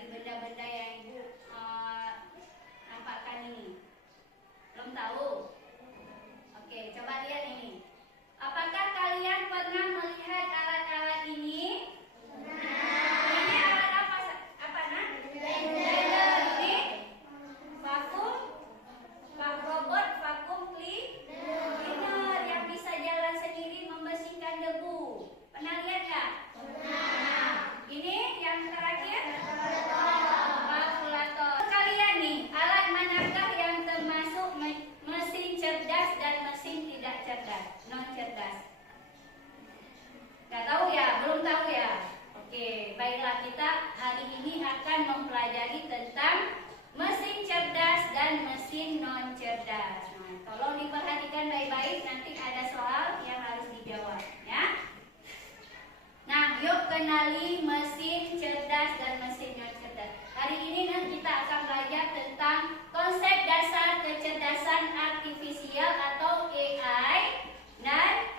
dari benda-benda yang Ibu nampakkan ini. Belum tahu? Oke, coba lihat ini. Apakah kalian pernah melihat alat-alat ini? Ini alat apa? Apa nak? Blender. Ini vakum, robot vakum cleaner yang bisa jalan sendiri membersihkan debu. Pernah lihat nggak? Pernah. Ini yang terakhir? Kalkulator. Kalian nih, alat manakah yang termasuk mesin cerdas dan mesin tidak cerdas, non cerdas? Nggak tahu ya? Belum tahu ya? Oke, baiklah, kita hari ini akan mempelajari tentang mesin cerdas dan mesin non cerdas. Nah, tolong diperhatikan baik-baik, nanti ada soal yang harus dijawab ya. Nah, yuk kenali mesin cerdas dan mesin non cerdas. Hari ini kita akan belajar tentang konsep dasar kecerdasan artifisial atau AI, dan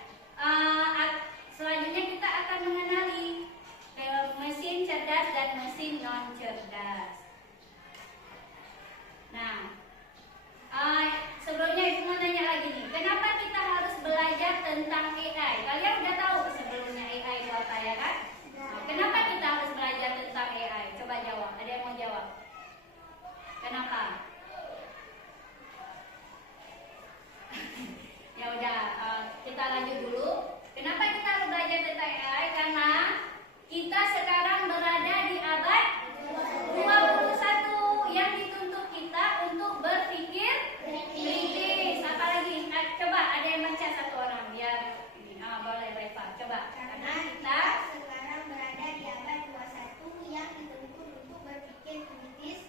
selanjutnya kita akan mengenali mesin cerdas dan mesin non cerdas. Nah, sebelumnya Ibu mau nanya lagi nih, kenapa kita harus belajar tentang AI? Kalian udah tahu sebelumnya AI itu apa ya kan? Kenapa kita harus belajar tentang AI? Coba jawab, ada yang mau jawab? Kenapa? Ya udah, kita lanjut dulu. Kenapa kita harus belajar tentang AI? Karena kita sekarang berada di abad 21 yang dituntut kita untuk berpikir kritis. Apalagi? Coba ada yang baca satu orang biar ini. Boleh baik Pak. Coba. Karena kita sekarang berada di abad 21 yang dituntut untuk berpikir kritis,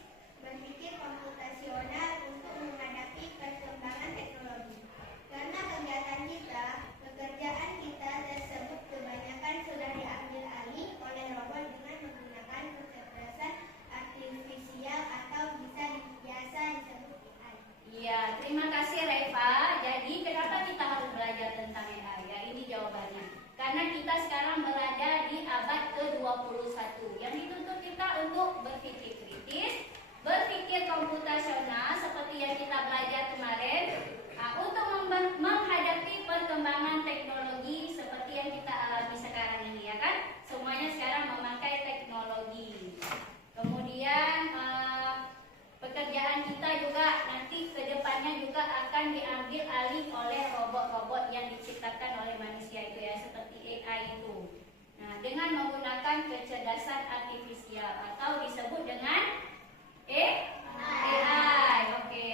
berpikir komputasional untuk menghadapi perkembangan teknologi. Karena kegiatan kita, pekerjaan kita tersebut kebanyakan sudah diambil alih oleh robot dengan menggunakan kecerdasan artifisial atau biasa disebut AI. Iya, terima kasih Reva. Jadi kenapa kita harus belajar tentang AI? Ya, ini jawabannya. Karena kita sekarang berada di abad ke-21 yang dituntut kita untuk berpikir kritis, berpikir komputasional seperti yang kita belajar kemarin, untuk menghadapi perkembangan teknologi seperti yang kita alami sekarang ini, ya kan? Semuanya sekarang memakai teknologi. Kemudian pekerjaan kita juga nanti ke depannya juga akan diambil alih oleh robot-robot yang diciptakan oleh manusia itu ya, seperti AI itu. Nah, dengan menggunakan kecerdasan artifisial atau disebut dengan AI. Oke,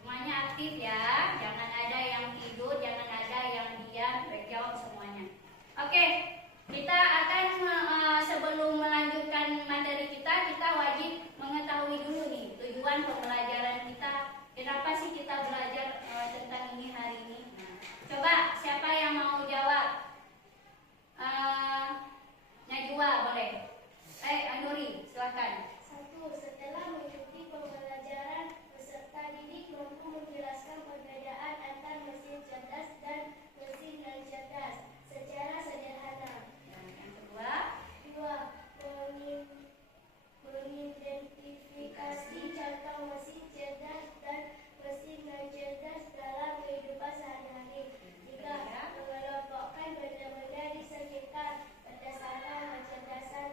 semuanya aktif ya. Jangan ada yang tidur, jangan ada yang diam, jawab semuanya. Oke, kita akan sebelum melanjutkan materi kita wajib mengetahui dulu nih tujuan pembelajaran kita. Kenapa sih kita belajar tentang ini hari ini? Nah, coba siapa yang mau jawab? Najwa boleh. Anuri, silakan. 1. Setelah mengikuti pembelajaran, peserta didik mampu menjelaskan perbedaan antar mesin cerdas dan mesin non cerdas secara sederhana. Yang kedua, 2. Mengidentifikasi contoh mesin cerdas dan mesin non cerdas dalam kehidupan sehari-hari. 3. Mengelompokkan benda-benda di sekitar berdasarkan kecerdasan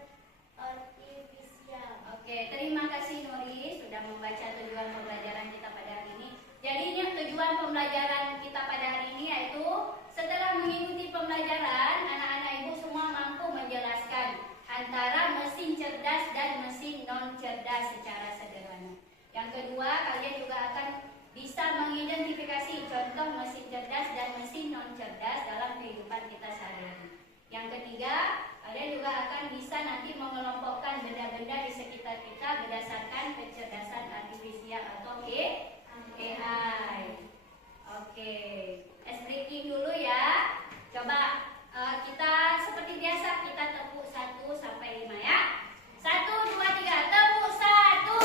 artifisial. oke, terima kasih Nuri sudah membaca tujuan pembelajaran kita pada hari ini. Jadi tujuan pembelajaran kita pada hari ini yaitu setelah mengikuti pembelajaran, anak-anak ibu semua mampu menjelaskan antara mesin cerdas dan mesin non cerdas secara sederhana. Yang kedua, kalian juga akan bisa mengidentifikasi contoh mesin cerdas dan mesin non cerdas dalam kehidupan kita sehari-hari. Yang ketiga, kalian juga akan bisa nanti mengelompokkan benda-benda di sekitar kita berdasarkan kecerdasan artifisial atau AI. Oke, breaking dulu ya. Coba kita seperti biasa kita tepuk 1 sampai 5 ya. 1, 2, 3, tepuk 1,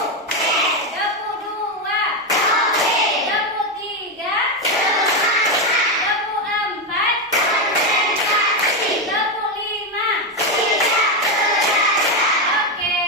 tepuk 2, tepuk 3, tepuk 4, tepuk 5. Oke.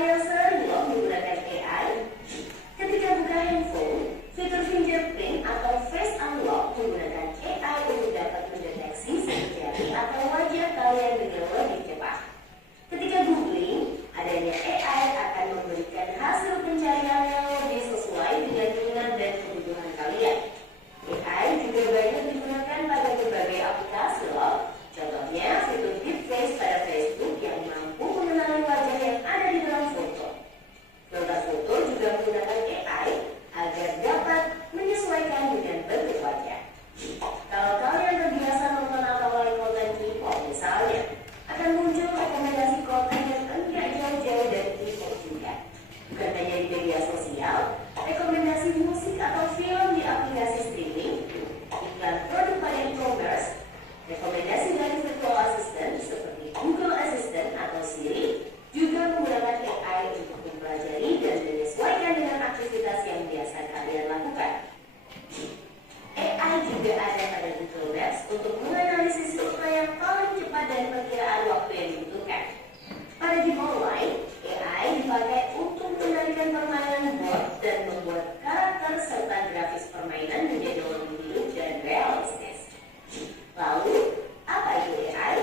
Kalian sering loh menggunakan AI? Ketika buka handphone, fitur fingerprint atau face unlock menggunakan AI untuk dapat mendeteksi sidik jari atau wajah kalian dengan lebih cepat. Ketika googling, adanya AI akan memberikan hasil pencarian yang lebih sesuai dengan minat dan kebutuhan kalian. AI juga banyak digunakan pada berbagai aplikasi loh. Contohnya fitur deepface pada Facebook yang mampu mengenali wajah yang ada di dalam foto. Filter foto juga menggunakan AI agar dapat menyesuaikan dengan bentuk wajah. Kalau kalian terbiasa nonton atau like konten K-pop misalnya, akan muncul rekomendasi konten yang enggak jauh-jauh dari K-pop juga. Bukan hanya di media sosial, rekomendasi musik atau film di aplikasi streaming, iklan produk pada e-commerce, rekomendasi dari virtual assistant seperti Google Assistant atau Siri juga menggunakan AI untuk mempelajari dan menyesuaikan dengan aktivitas yang biasa kalian lakukan. AI juga ada pada Google Maps untuk menganalisis rute yang paling cepat dan perkiraan waktu yang dibutuhkan. Pada game online, AI dipakai untuk mengendalikan permainan board dan membuat karakter serta grafis permainan menjadi lebih hidup dan realistis. Lalu, apa itu AI?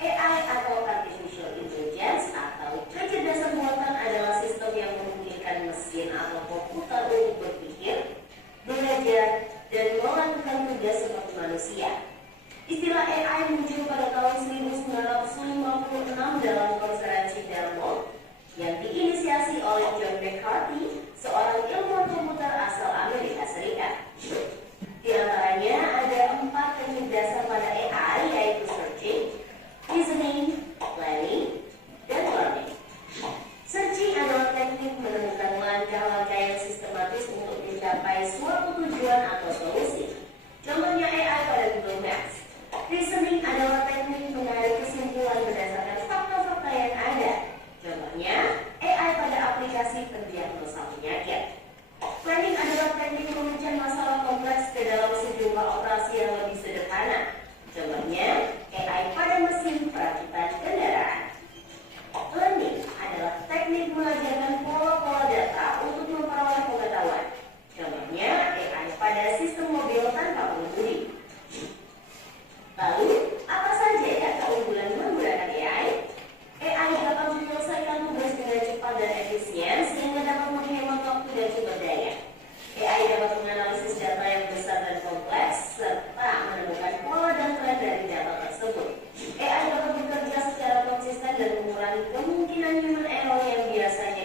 AI atau Artificial Intelligence atau kecerdasan buatan adalah sistem yang memungkinkan mesin atau komputer untuk berpikir, belajar, dan melakukan tugas seperti manusia. Istilah AI muncul pada tahun 1956 dalam konferensi Dartmouth yang diinisiasi oleh John McCarthy, seorang ilmuwan komputer asal Amerika Serikat. Di antaranya ada 4 kecerdasan pada AI, yaitu searching, reasoning, planning, dan learning. Searching adalah teknik menemukan langkah-langkah yang sistematis untuk mencapai suatu tujuan atau solusi. Contohnya AI pada Google Maps. Reasoning adalah teknik menarik kesimpulan berdasarkan fakta-fakta yang ada. Contohnya AI pada aplikasi pendiagnosa penyakit. Planning adalah teknik memecah masalah kompleks ke dalam sejumlah operasi yang lebih sederhana. Contohnya AI pada mesin perakitan kendaraan. Learning adalah teknik mengajarkan pola-pola data untuk memperoleh pengetahuan. Contohnya AI pada sistem mobil tanpa pengemudi. Lalu, apa saja ya keunggulan menggunakan AI? AI dapat menyelesaikan tugas dengan cepat dan efisien sehingga dapat menghemat waktu dan sumber daya. AI dapat menganalisis data yang besar dan kompleks serta menemukan pola dan tren dari data tersebut. AI dapat bekerja secara konsisten dan mengurangi kemungkinan human error yang biasanya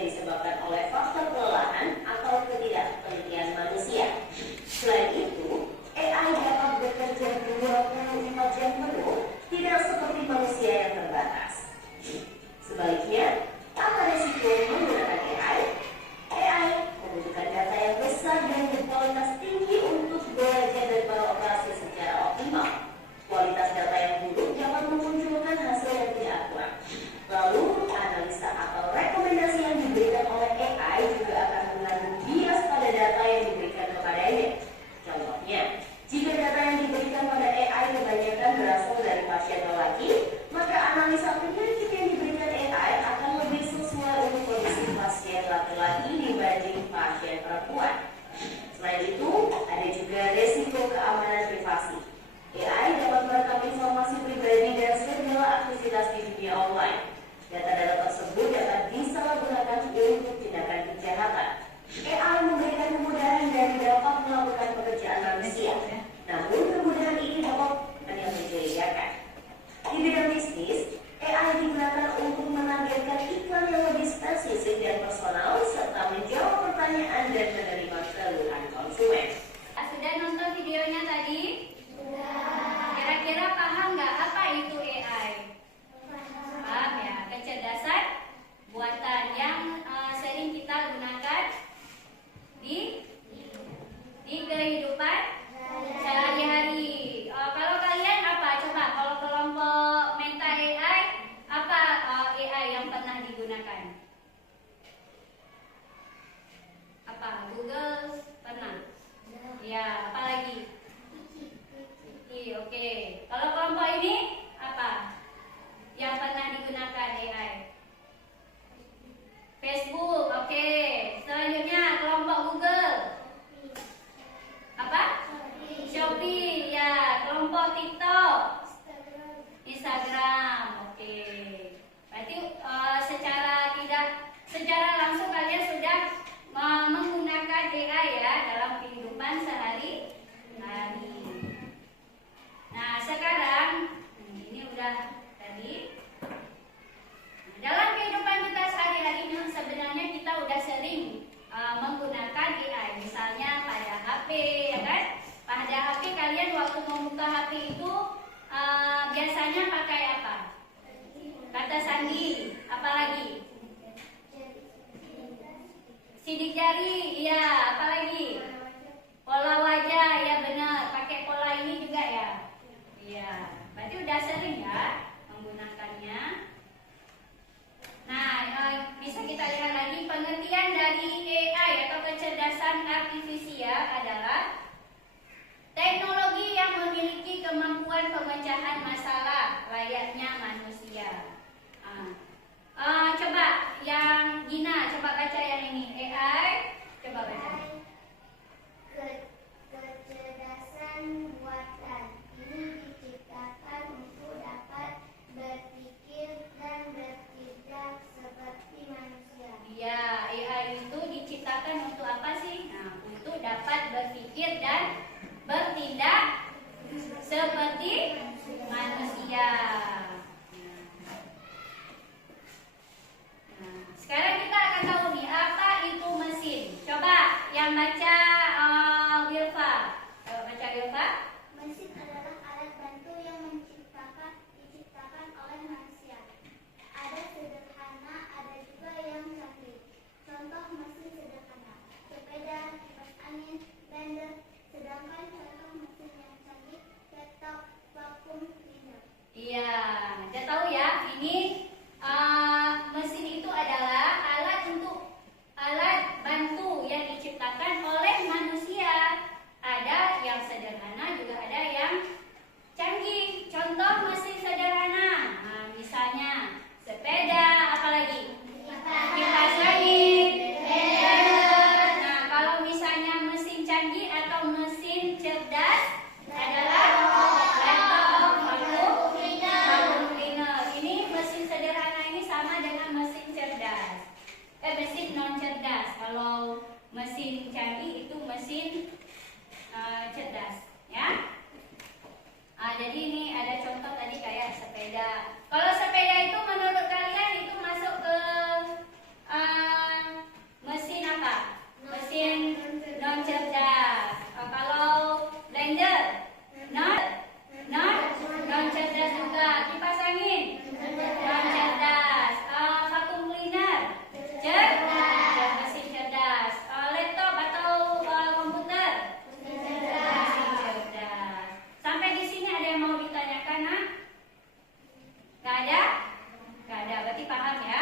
Facebook, oke. Selanjutnya kelompok Google. Apa? Shopee, ya. Kelompok TikTok, Instagram, oke. Berarti secara langsung kalian sudah menggunakan AI ya dalam kehidupan sehari-hari. Nah, sekarang ini udah tadi. Dalam kehidupan kita sehari-hari ini sebenarnya kita udah sering menggunakan AI. Misalnya pada HP, ya kan? Pada HP kalian waktu membuka HP itu biasanya pakai apa? Kata sandi, apalagi? Sidik jari, iya, apalagi? Pola wajah, ya benar. Pakai pola ini juga ya. Iya, berarti udah sering ya menggunakannya. Nah, bisa kita lihat lagi pengertian dari AI atau kecerdasan artifisial adalah teknologi yang memiliki kemampuan pemecahan masalah layaknya manusia. Coba yang Gina, coba baca yang ini. AI, coba baca. Kecerdasan buatan ini diciptakan untuk dapat berpikir dan bertindak seperti manusia. Iya, AI itu diciptakan untuk apa sih? Nah, untuk dapat berpikir dan bertindak seperti manusia. Nah, sekarang kita akan tahu nih apa itu mesin. Coba yang baca Wilfa. Coba baca Wilfa. Mesin adalah alat bantu yang diciptakan oleh manusia. Ada sederhana, ada juga yang canggih. Contoh mesin sederhana: sepeda, kipas angin, blender. Sedangkan contoh mesin yang canggih, ketok, vakum cleaner. Iya, kita tahu ya. Ini mesin itu adalah alat bantu yang diciptakan oleh manusia. Ada yang sederhana, juga ada yang canggih. Contoh mesin sederhana, misalnya sepeda, apalagi? Kipas angin, blender. Nah, kalau misalnya mesin canggih atau mesin cerdas adalah laptop, vacuum cleaner. Ini mesin sederhana ini sama dengan mesin cerdas. Mesin non cerdas. Kalau mesin canggih itu mesin cerdas, ya. Jadi ini ada contoh tadi kayak sepeda. Kalau sepeda itu menurut kalian itu masuk ke mesin apa? Mesin non cerdas. Kalau blender, non cerdas juga. Kipas angin, non cerdas. Vacuum cleaner, cerdas. Mesin cerdas. Laptop atau komputer, mesin cerdas. Sampai di sini ada yang mau ditanyakan, nak? Gak ada? Gak ada, berarti paham ya.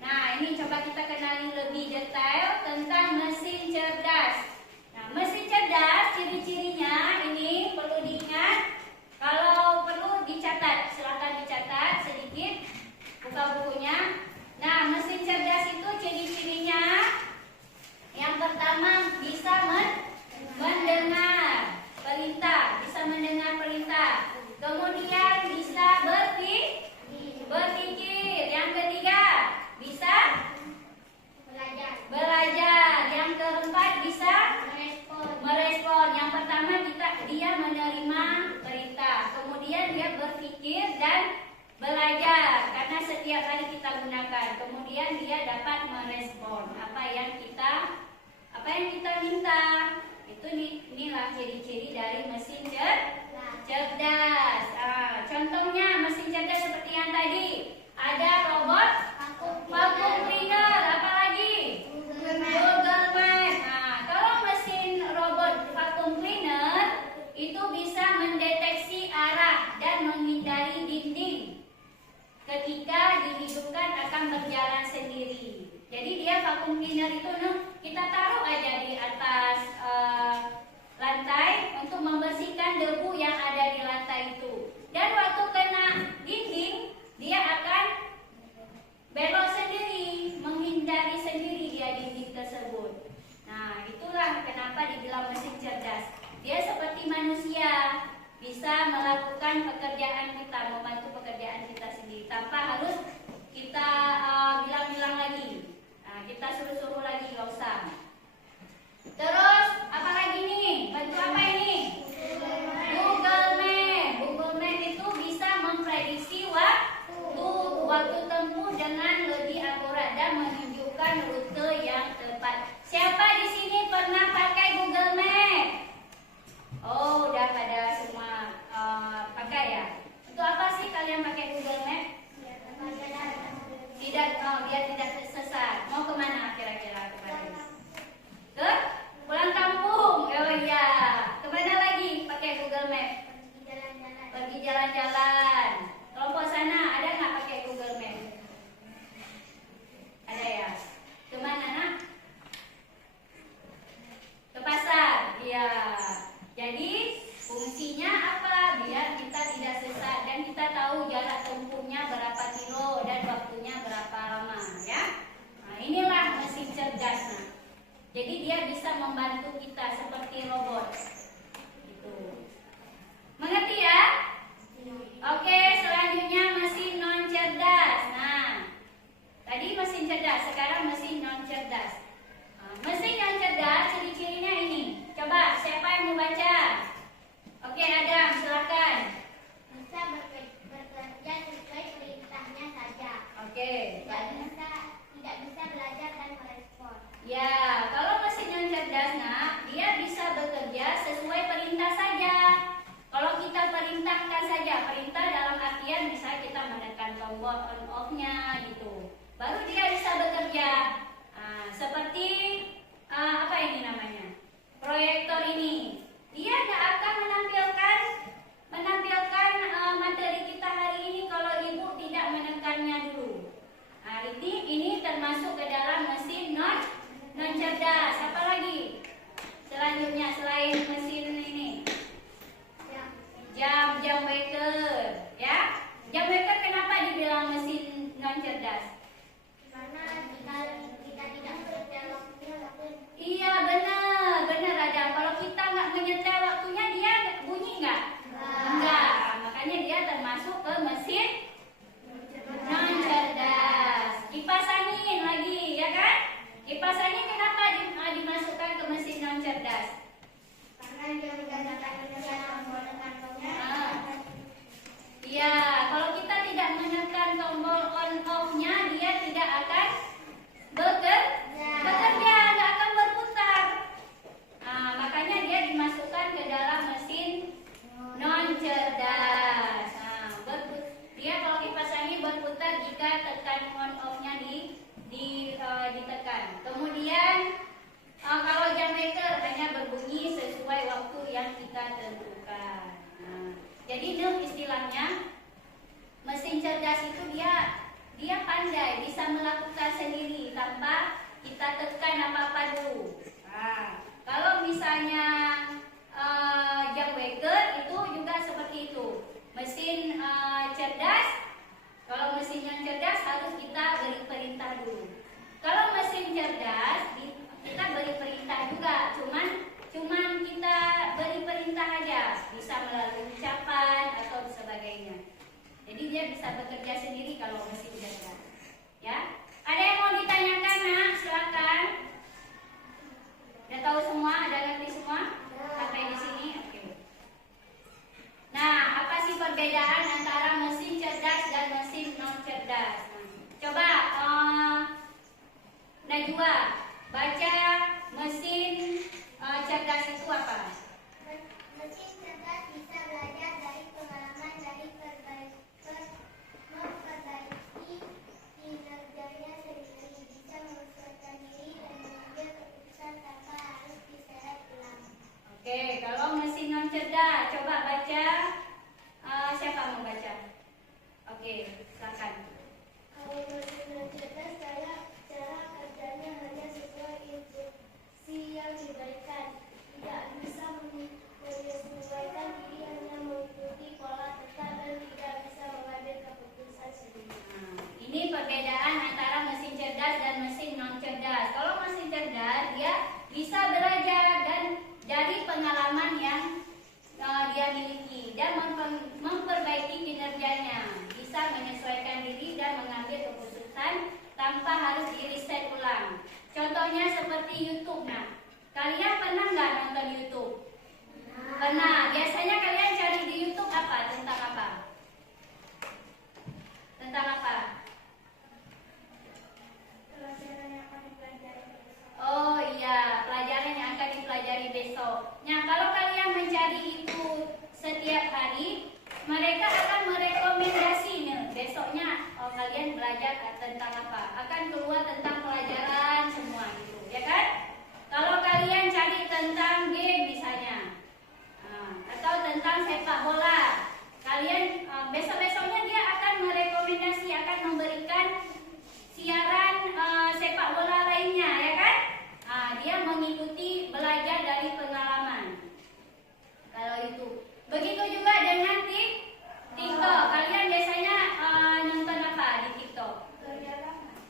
Nah, ini coba kita kenali lebih detail tentang mesin cerdas. Nah, mesin cerdas, ciri-cirinya ini perlu diingat. Kalau perlu dicatat, silakan dicatat sedikit, buka bukunya. Nah, mesin cerdas itu ciri-cirinya yang pertama bisa mendengar perintah, bisa mendengar perintah. Kemudian bisa berpikir. Yang ketiga, bisa belajar. Yang keempat, bisa merespon. Yang pertama dia menerima perintah. Kemudian dia berpikir dan belajar karena setiap kali kita gunakan. Kemudian dia dapat merespon apa yang kita minta. Inilah ciri-ciri dari mesin cerdas. Contohnya mesin cerdas seperti yang tadi. Ada robot vacuum cleaner, apalagi? Google Maps. Kalau mesin robot vacuum cleaner itu bisa mendeteksi arah dan menghindari dinding. Ketika dihidupkan akan berjalan sendiri. Jadi dia vacuum cleaner itu kita taruh aja di atas lantai untuk membersihkan debu yang ada di lantai itu. Dan waktu kena dinding, dia akan belok sendiri menghindari tanpa harus kita bilang-bilang lagi. Nah, kita suruh-suruh lagi, nggak usah. Terus apa lagi nih? Bantu apa ini? Google Map. Google Map itu bisa memprediksi waktu tempuh dengan lebih akurat dan menunjukkan rute yang tepat. Siapa di sini pernah pakai Google Map? Oh, udah pada semua pakai ya. Untuk apa sih kalian pakai Google Map? Biar tidak sesat. Mau kemana kira-kira kemarin? Ke pulang kampung. Oh iya. Kemana lagi pakai Google Map? Pergi jalan-jalan. Kelompok sana ada nggak pakai Google Map? Ada ya. Kemana nak? Ke pasar. Iya. Jadi fungsinya apa? Biar kita tidak sesat dan kita tahu jarak tempuhnya berapa kilo dan waktunya berapa lama ya. Nah, inilah mesin cerdas. Nah, jadi dia bisa membantu kita seperti robot. Gitu. Mengerti ya? Oke, selanjutnya mesin non cerdas. Nah, tadi mesin cerdas, sekarang mesin non cerdas. Nah, mesin non cerdas ciri-cirinya ini. Coba siapa yang mau baca? Oke, Adam, silakan. Bisa bekerja sesuai perintahnya saja. Oke. Tidak bisa belajar dan merespon. Ya, kalau mesin yang cerdas, nah, dia bisa bekerja sesuai perintah saja. Kalau kita perintahkan saja, perintah dalam artian misalnya kita menekan tombol on off-nya gitu, baru dia bisa bekerja. Nah, seperti apa ini namanya? Proyektor ini. Dia nggak akan menampilkan materi kita hari ini kalau ibu tidak menekannya dulu. Nah, ini termasuk ke dalam mesin non cerdas. Apa lagi? Selanjutnya selain mesin ini, jam waker, ya. Jam waker kenapa dibilang mesin non cerdas? Karena jika kita tidak menyetel waktunya, Iya benar Adam. Kalau kita nggak menyetel waktunya, dia bunyi nggak? Enggak. Makanya dia termasuk ke mesin non cerdas. Kipas angin lagi, ya kan? Kipas angin kenapa dimasukkan ke mesin non cerdas? karena dia menggunakan menekan tombol tekan-tombolnya. Iya, kalau kita tidak menekan tombol on off-nya, dia tidak akan bekerja, nggak akan berputar. Nah, makanya dia dimasukkan ke dalam mesin non cerdas. Nah, dia kalau kipas angin berputar jika tekan on off-nya ditekan. Kemudian kalau jam waker hanya berbunyi sesuai waktu yang kita tentukan. Nah, jadi istilahnya mesin cerdas itu dia pandai, bisa melakukan sendiri tanpa kita tekan apa-apa dulu. Nah, kalau misalnya jam waker itu juga seperti itu. Mesin cerdas, kalau mesin yang cerdas harus kita beri perintah dulu. Kalau mesin cerdas kita beri perintah juga, cuman kita beri perintah aja, bisa melalui ucapan atau sebagainya. Jadi dia bisa bekerja sendiri kalau mesin cerdas. Ya, ada yang mau ditanyakan, nak? Silakan. Udah tahu semua? Ada ngerti semua? Sampai di sini, oke. Nah, apa sih perbedaan antara mesin cerdas dan mesin non cerdas? Coba, Najwa, baca mesin cerdas itu apa? Mesin cerdas bisa belajar dari pengalaman, dari memperbaiki kinerjanya sendiri, bisa menyesuaikan diri dan mengambil keputusan tanpa harus diseret ulang. Oke, kalau mesin non cerdas, coba baca. Siapa mau baca? Oke, silakan. Kalau mesin non cerdas, cara kerjanya hanya sesuai instruksi yang diberikan, tidak bisa menyesuaikan diri, hanya mengikuti pola tekan dan tidak bisa mengambil keputusan sendiri. Nah, ini perbedaan antara mesin cerdas dan mesin non cerdas. Kalau mesin cerdas, dia bisa belajar dan dari pengalaman yang dia miliki dan memperbaiki kinerjanya. bisa menyesuaikan diri dan mengambil keputusan tanpa harus di-reset ulang. Contohnya seperti YouTube. Nah, kalian pernah nggak nonton YouTube? Pernah. Biasanya kalian cari di YouTube apa? Tentang apa? Tentang apa? Pelajaran yang akan dipelajari besok. Oh iya, pelajaran yang akan dipelajari besok. Nah, kalau kalian mencari itu setiap hari, mereka akan merekomendasi besoknya kalian belajar tentang apa. Akan keluar tentang pelajaran semua gitu, ya kan? Kalau kalian cari tentang game misalnya, atau tentang sepak bola, kalian besok-besoknya dia akan merekomendasi, akan memberikan siaran sepak bola lainnya, ya kan? Dia mengikuti belajar dari pengalaman. Kalau itu, begitu juga dengan TikTok. Kalian biasanya nonton apa di TikTok?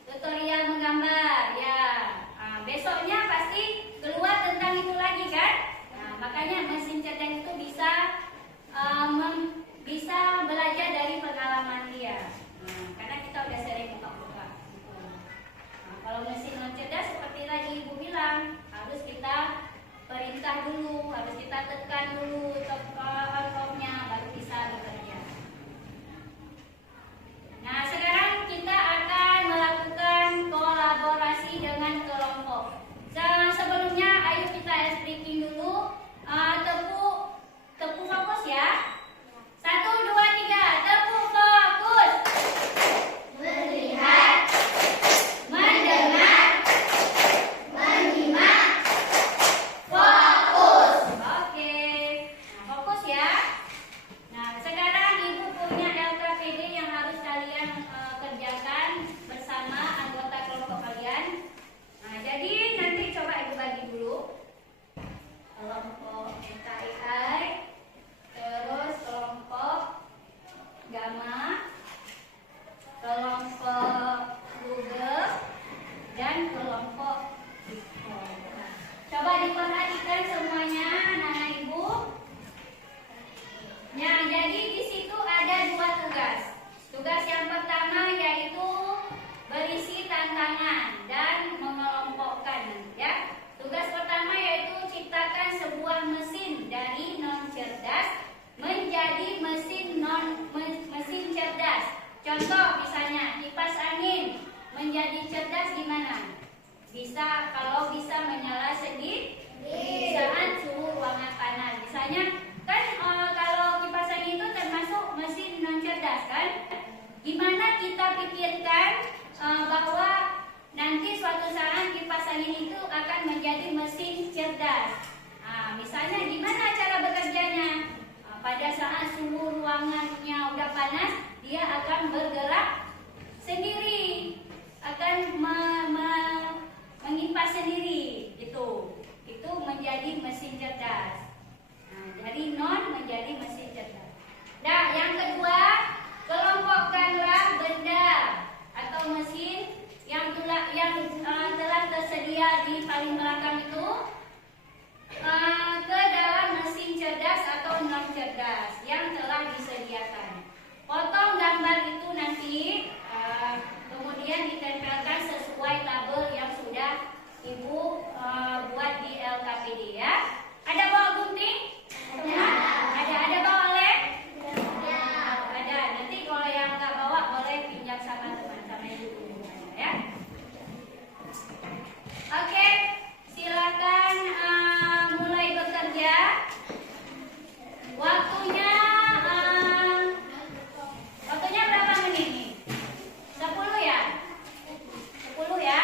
Tutorial menggambar, ya. Besoknya pasti keluar tentang itu lagi kan? Makanya mesin cerdas itu bisa belajar dari pengalaman dia. Karena kita udah sering buka-buka. Kalau mesin non cerdas seperti tadi Ibu bilang, harus kita perintah dulu, harus kita tekan dulu on-off-nya baru bisa bekerja. Nah, sekarang kita akan melakukan kolaborasi dengan kelompok. Sebelumnya, ayo kita speaking dulu. Tepuk fokus ya. 1, 2, 3, tepuk fokus. Melihat, Mendengar, menyimak, fokus. Oke. Nah, fokus ya. Nah, sekarang Ibu punya LKPD yang harus kalian kerjakan bersama anggota kelompok kalian. Nah, jadi nanti coba Ibu bagi dulu. Kelompok NKI, terus kelompok Gamma, kelompok Google, dan kelompok Bitcoin. Coba diperhatikan semuanya, anak-anak Ibu. Nah, jadi di situ ada 2 tugas. Tugas yang pertama yaitu berisi tantangan dan mengelompokkan, ya. Tugas pertama yaitu ciptakan sebuah mesin dari non cerdas menjadi mesin cerdas. Contoh misalnya kipas angin menjadi cerdas gimana? Bisa kalau bisa menyala sendiri saat suhu ruangan panas. Misalnya kan kalau kipas angin itu termasuk mesin non cerdas kan? Gimana kita pikirkan bahwa nanti suatu saat kipas angin itu akan menjadi mesin cerdas. Misalnya gimana cara bekerjanya? Pada saat suhu ruangannya udah panas, dia akan bergerak sendiri, akan mengipas sendiri, gitu. Itu menjadi mesin cerdas. Dari non menjadi mesin cerdas. Nah, yang kedua, kelompokkanlah benda atau mesin yang telah tersedia di paling belakang itu ke dalam mesin cerdas atau non cerdas yang telah disediakan. Potong gambar itu nanti kemudian ditempelkan sesuai tabel yang sudah Ibu buat di LKPD ya. Ada bawa gunting? Ada bawa lem? Ada. Nanti kalau yang nggak bawa boleh pinjam sama teman sama Ibu ya. Oke, silakan mulai bekerja. Waktunya berapa menit nih? 10 ya? 10 ya?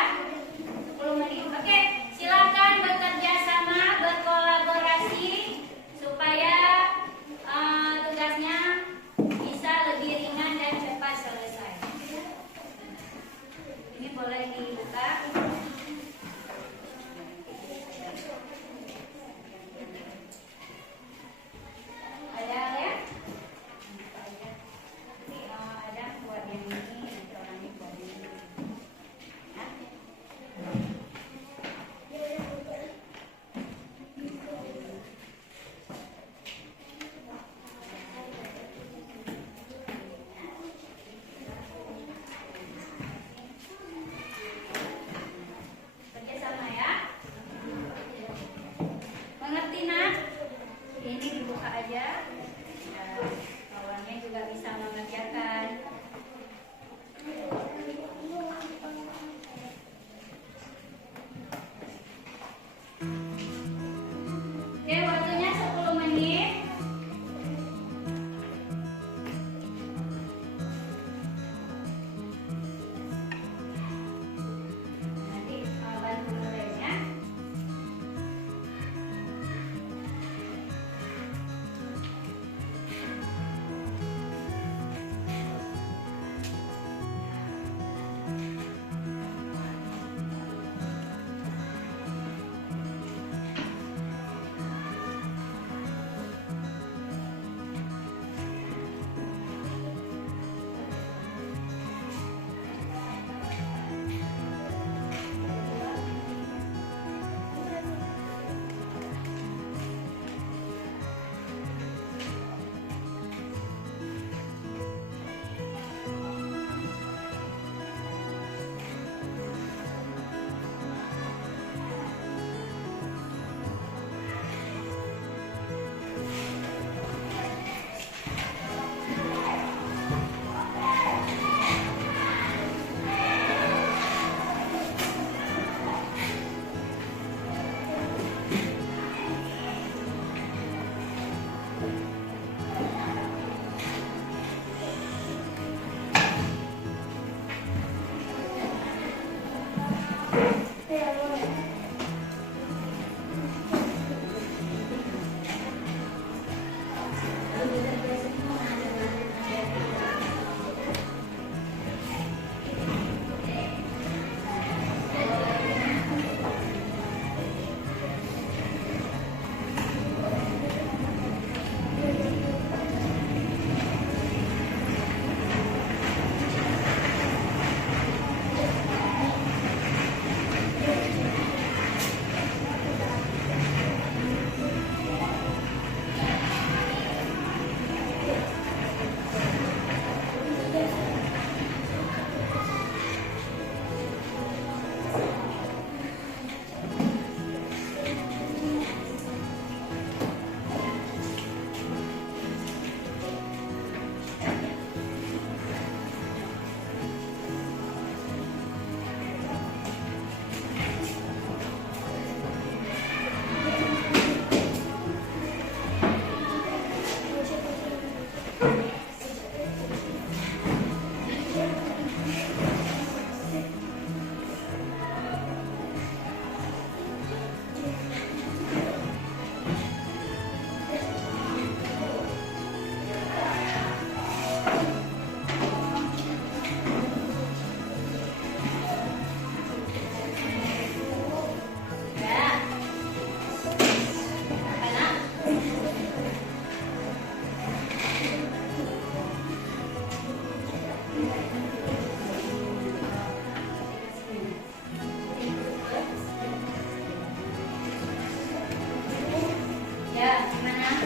Ya, gimana?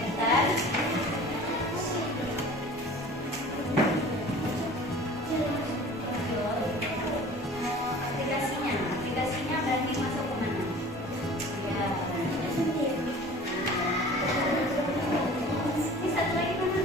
Bentar. Aplikasinya berarti masuk ke mana? Ya. Ini satu lagi mana?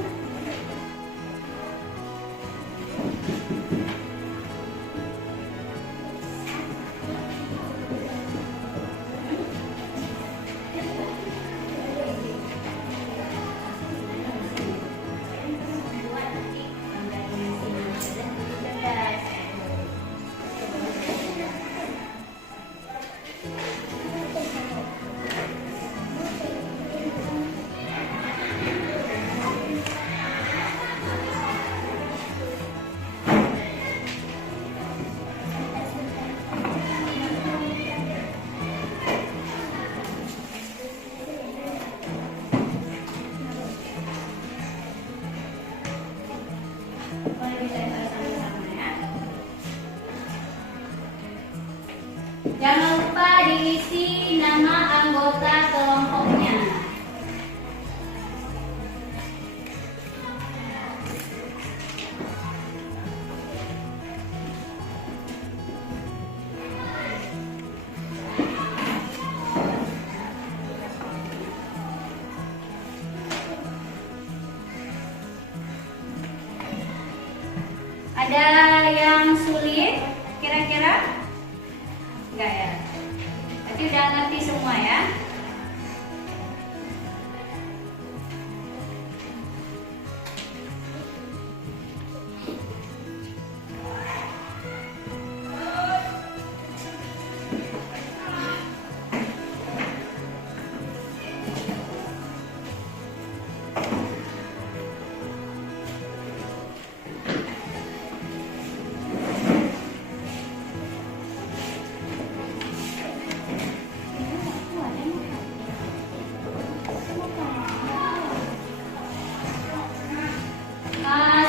Boleh ditempel sama-sama ya. Jangan lupa diisi nama anggota kelompoknya. Ada yang sulit kira-kira? Enggak ya? Tapi udah ngerti semua ya?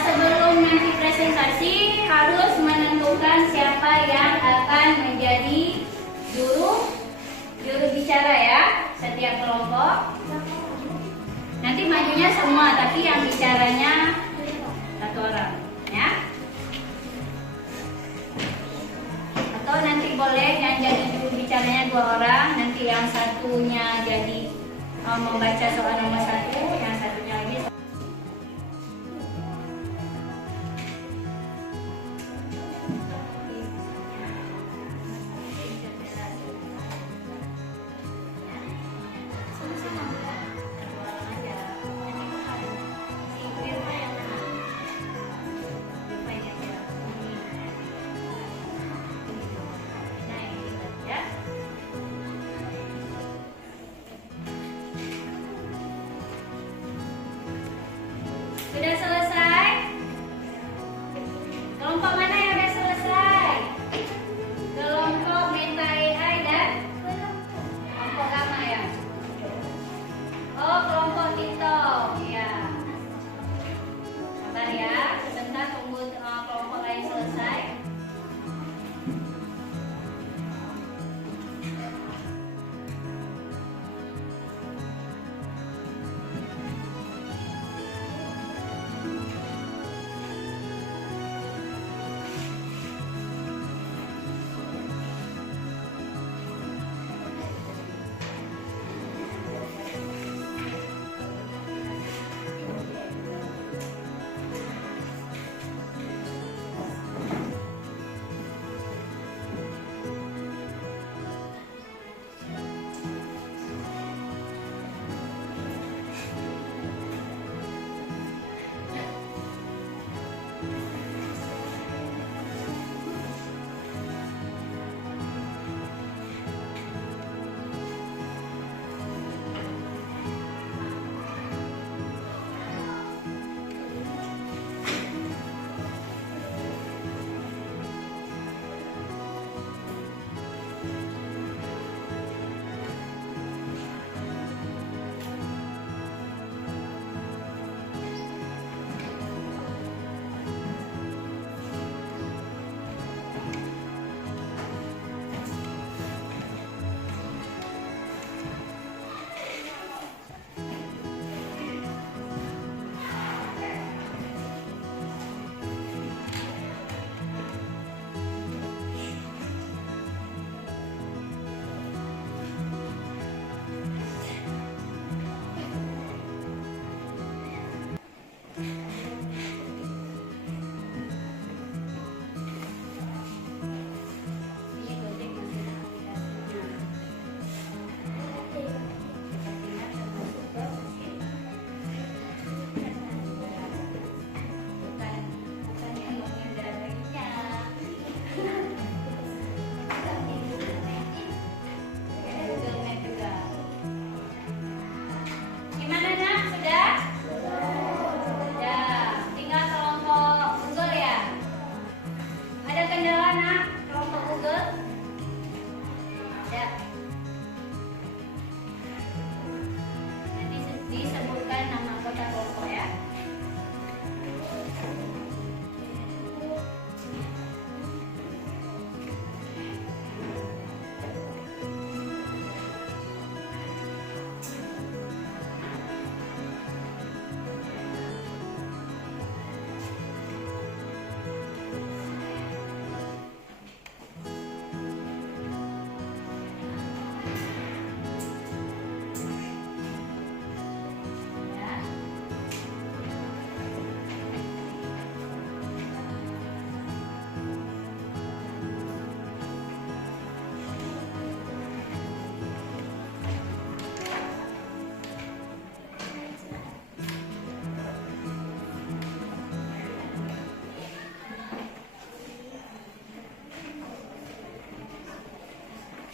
Sebelum nanti presentasi harus menentukan siapa yang akan menjadi juru bicara ya setiap kelompok. Nanti majunya semua tapi yang bicaranya satu orang ya. Atau nanti boleh yang jadi juru bicaranya 2 orang, nanti yang satunya jadi membaca soal nomor 1, yang satunya lagi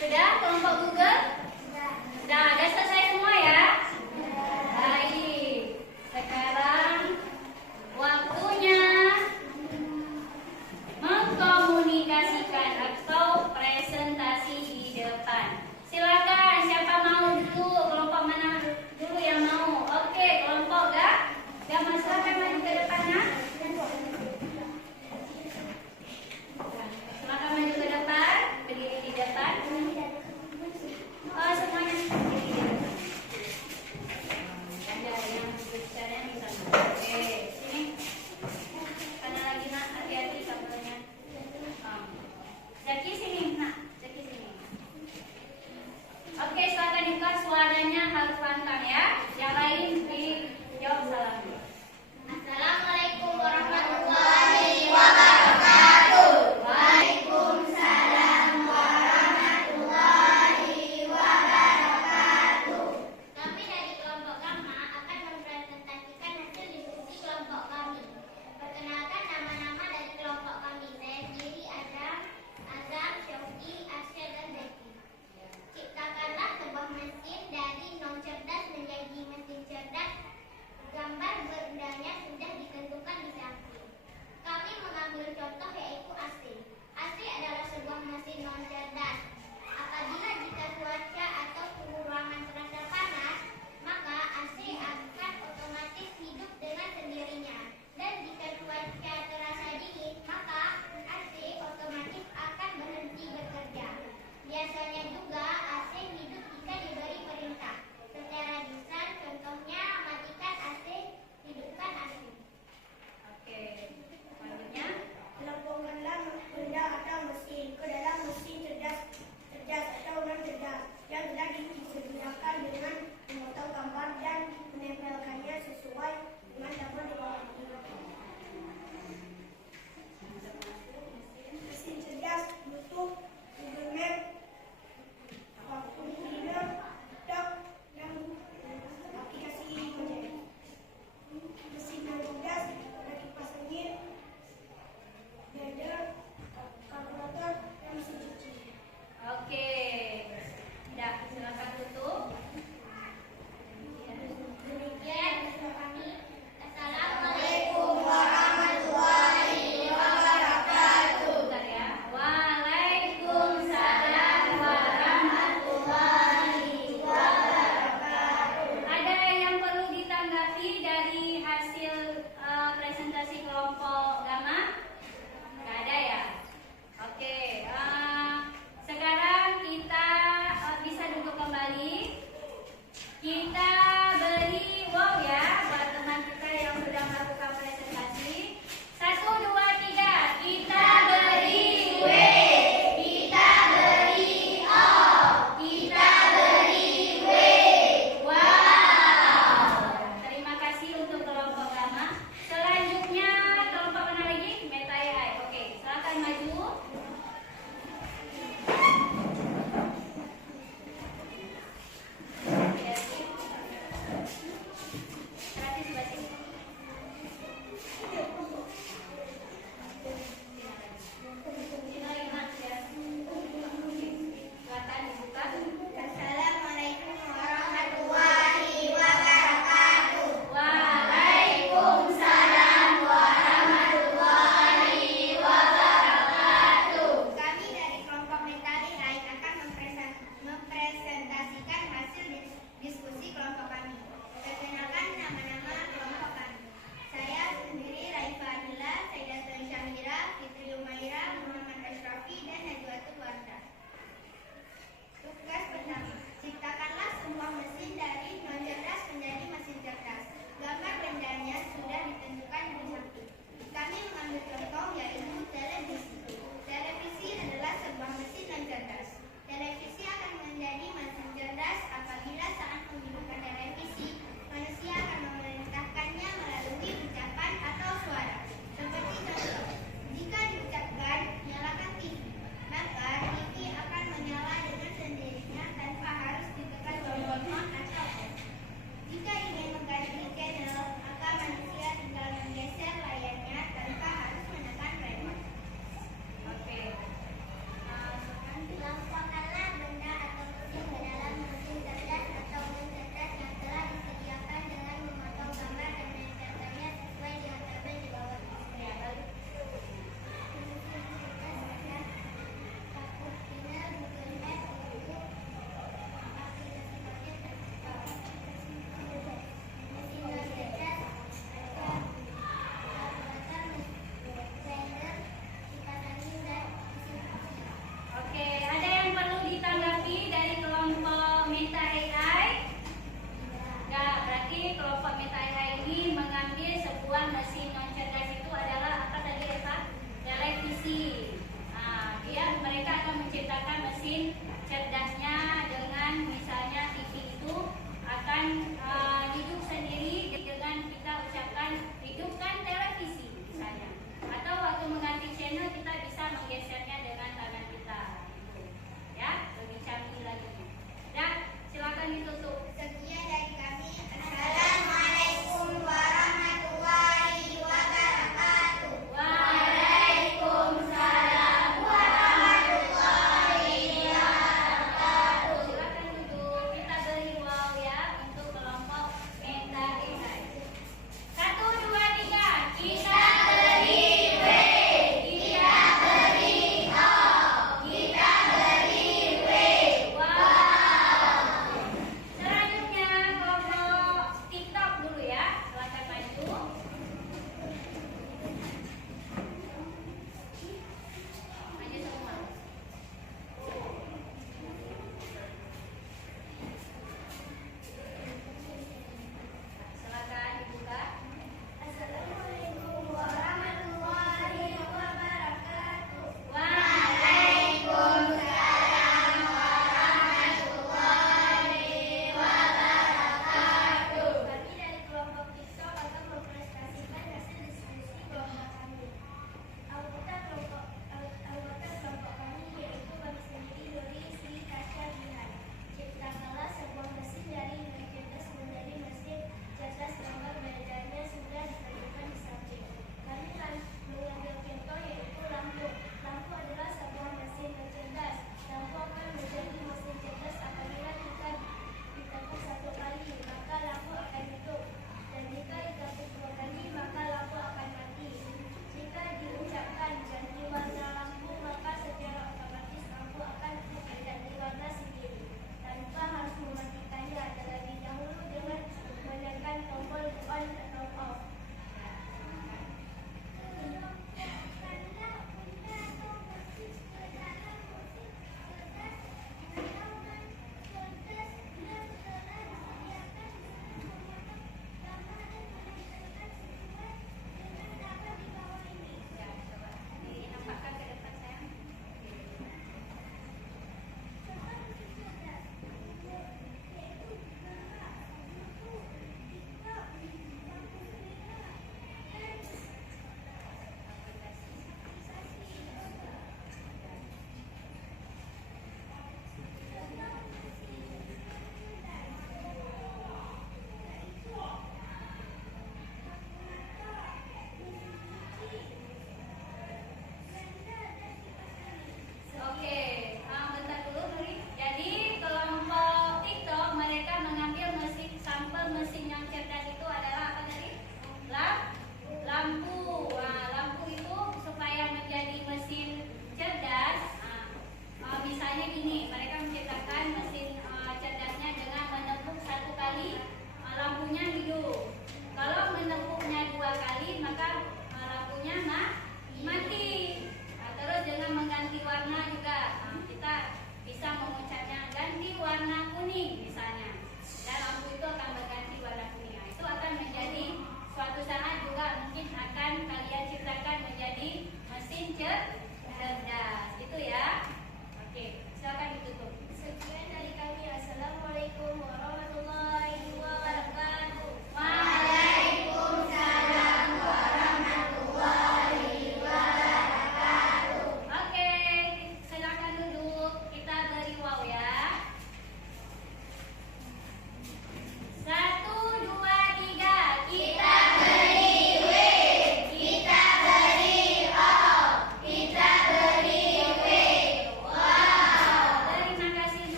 Sudah kelompok Google? Sudah selesai semua ya? Baik. Sekarang waktunya mengkomunikasikan atau presentasi di depan. Silakan, siapa mau dulu? Kelompok mana dulu yang mau? Oke, kelompok Gama silakan maju ke depannya. Silakan maju ke depan, berdiri di depan. Oh, semuanya berdiri di depan.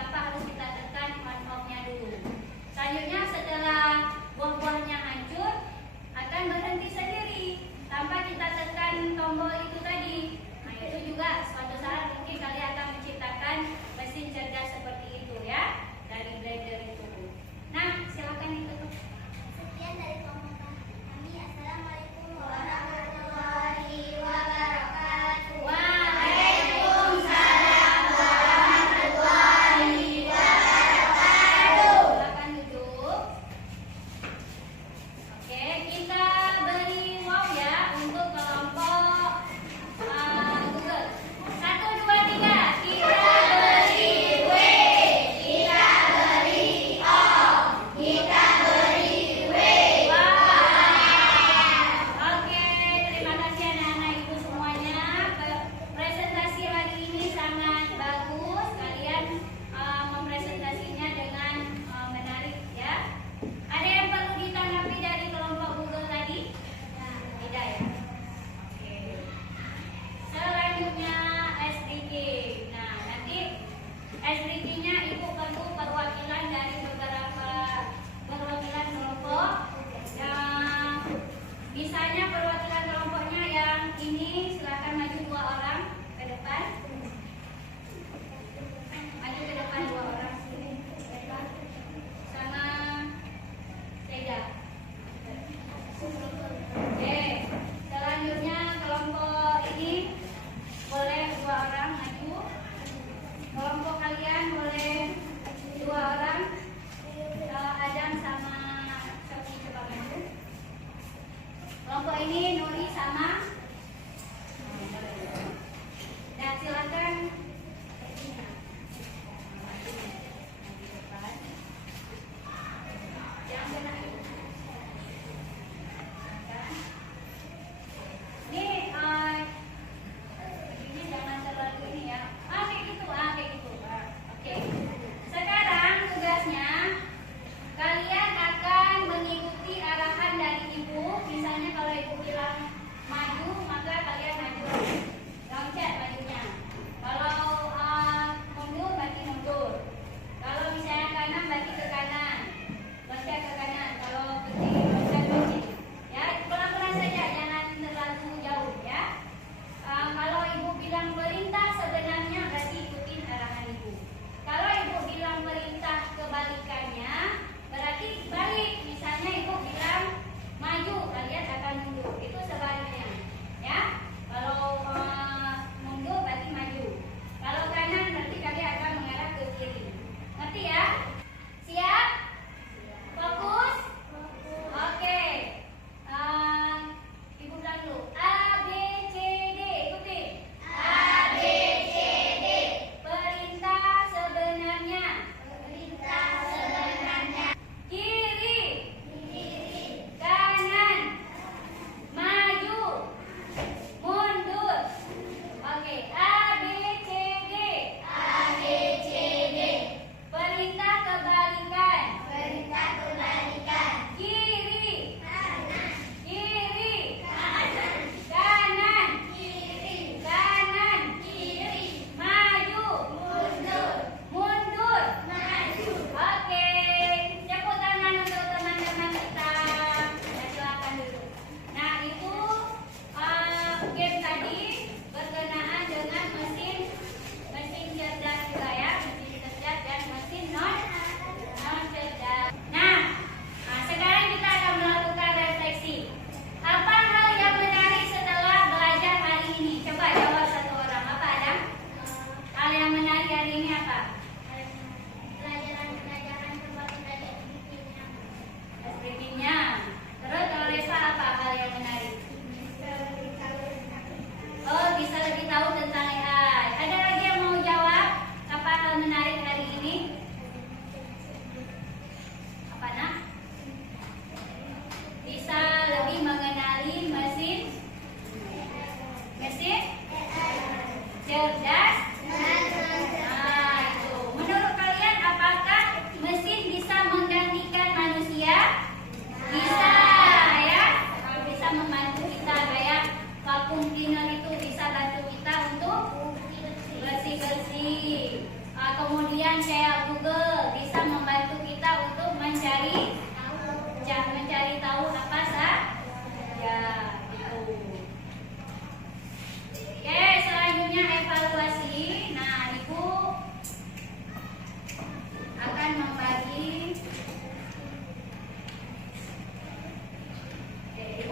tanpa harus kita tekan on off-nya dulu. Selanjutnya setelah buah-buahnya hancur akan berhenti sendiri tanpa kita tekan tombol itu tadi. Nah, itu juga suatu saat mungkin kalian akan menciptakan mesin cerdas seperti itu ya, dari blender itu. Nah, silakan ditutup. Sekian dari kelompok kami. Assalamualaikum warahmatullahi wabarakatuh. Waalaikumsalam warahmatullahi wabarakatuh. Silakan duduk.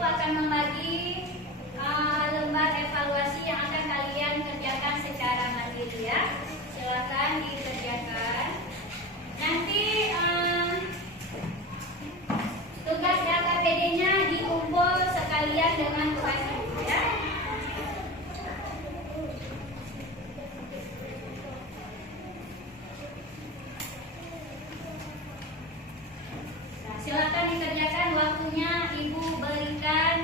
akan membagi lembar evaluasi yang akan kalian kerjakan secara mandiri ya. Silakan dikerjakan. Nanti tugas LKPD-nya dikumpul sekalian dengan tugas ibu ya. Nah, silakan dikerjakan, waktunya ibu berikan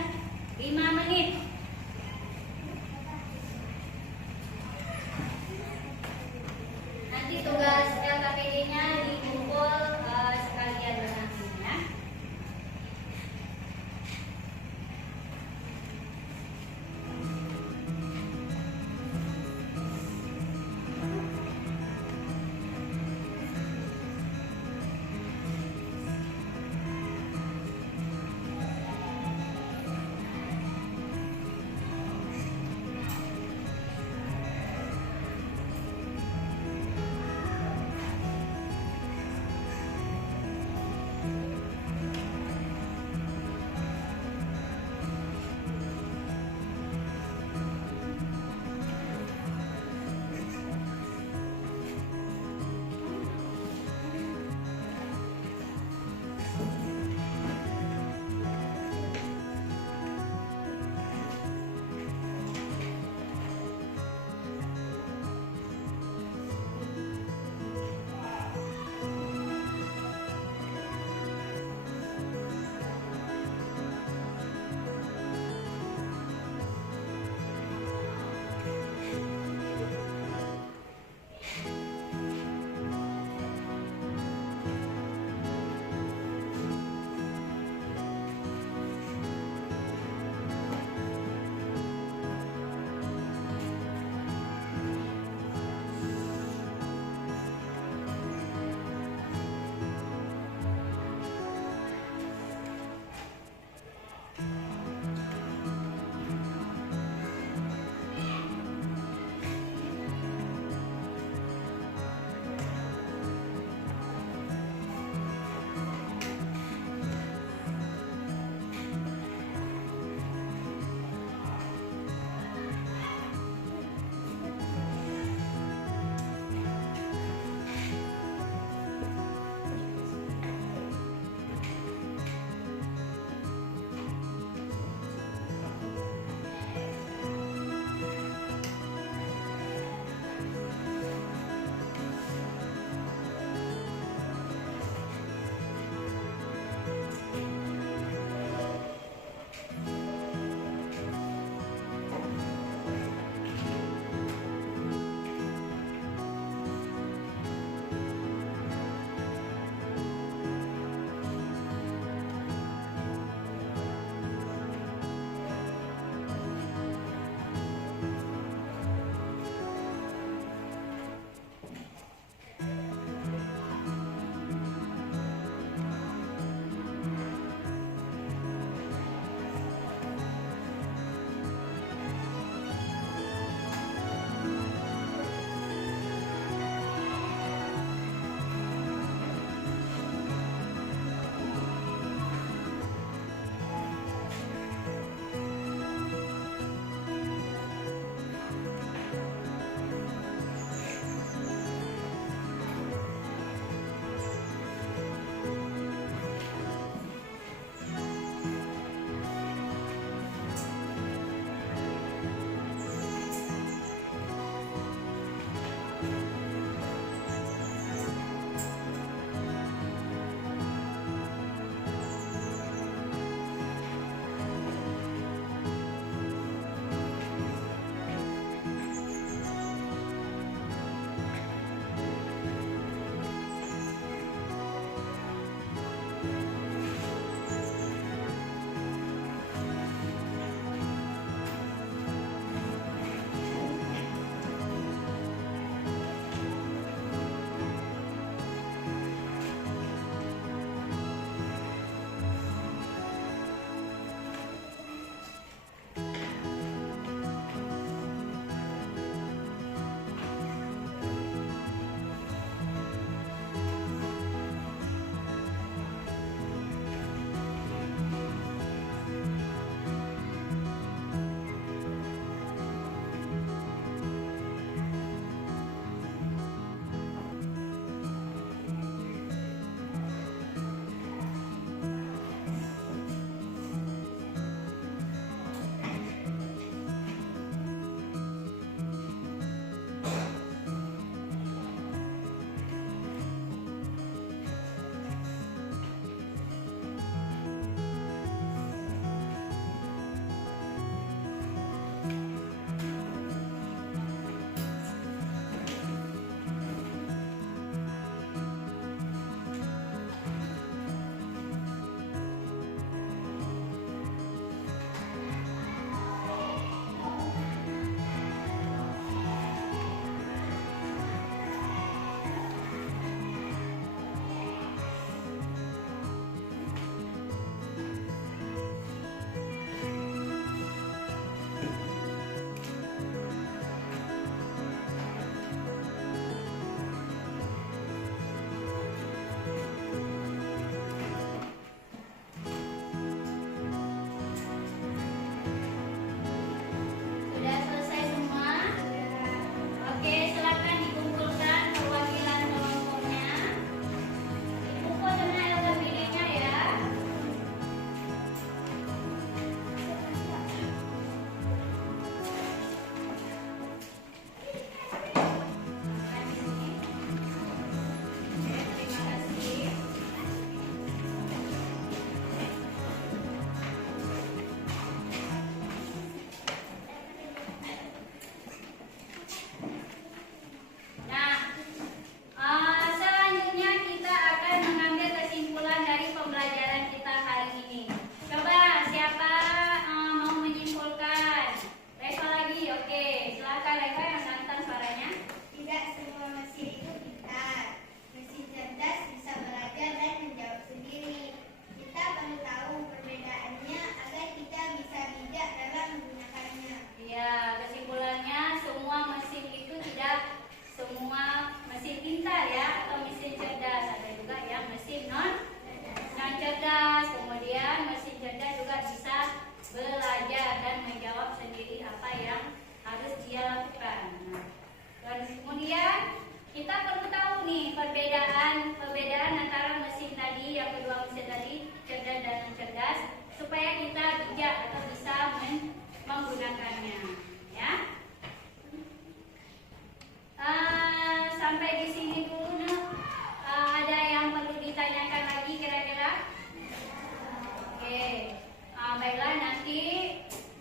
Baiklah, nanti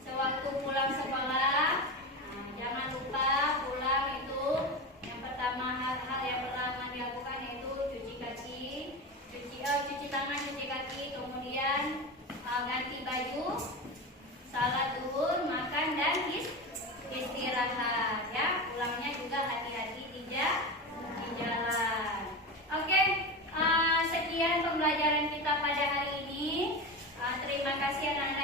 sewaktu pulang sekolah, jangan lupa pulang itu yang pertama, hal yang pertama dilakukan yaitu cuci kaki, cuci tangan, cuci kaki, kemudian ganti baju, salat zuhur, makan dan istirahat ya. Pulangnya juga hati-hati di jalan. Oke, sekian pembelajaran kita pada hari ini. Terima kasih anak-anak